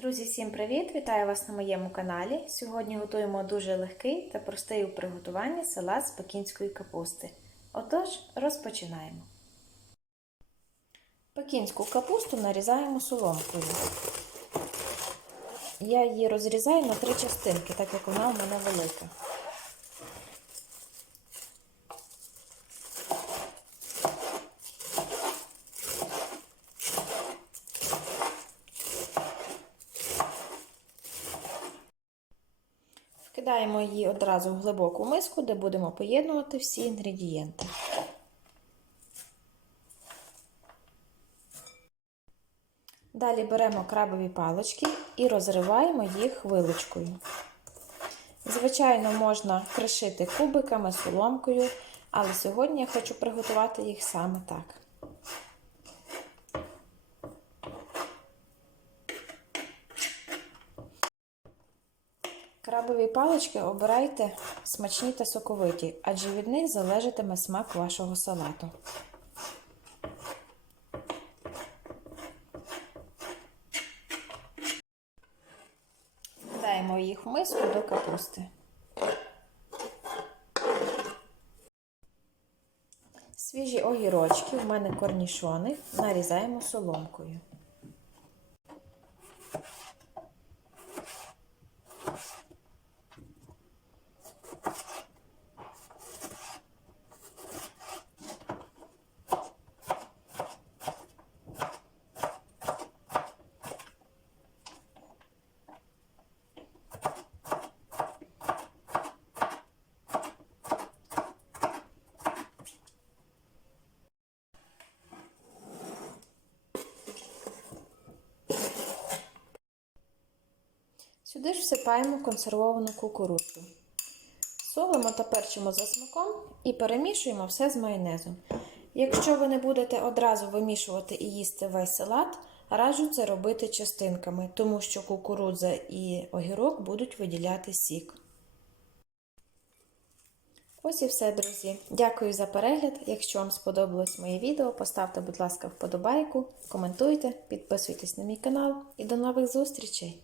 Друзі, всім привіт! Вітаю вас на моєму каналі. Сьогодні готуємо дуже легкий та простий у приготуванні салат з пекінської капусти. Отож, розпочинаємо. Пекінську капусту нарізаємо соломкою. Я її розрізаю на три частинки, так як вона у мене велика. Вкидаємо її одразу в глибоку миску, де будемо поєднувати всі інгредієнти. Далі беремо крабові палички і розриваємо їх вилочкою. Звичайно, можна кришити кубиками, соломкою, але сьогодні я хочу приготувати їх саме так. Крабові палички обирайте смачні та соковиті, адже від них залежатиме смак вашого салату. Вкидаємо їх в миску до капусти. Свіжі огірочки, в мене корнішони, нарізаємо соломкою. Сюди ж всипаємо консервовану кукурудзу. Солимо та перчимо за смаком і перемішуємо все з майонезом. Якщо ви не будете одразу вимішувати і їсти весь салат, раджу це робити частинками, тому що кукурудза і огірок будуть виділяти сік. Ось і все, друзі. Дякую за перегляд. Якщо вам сподобалось моє відео, поставте, будь ласка, вподобайку, коментуйте, підписуйтесь на мій канал і до нових зустрічей!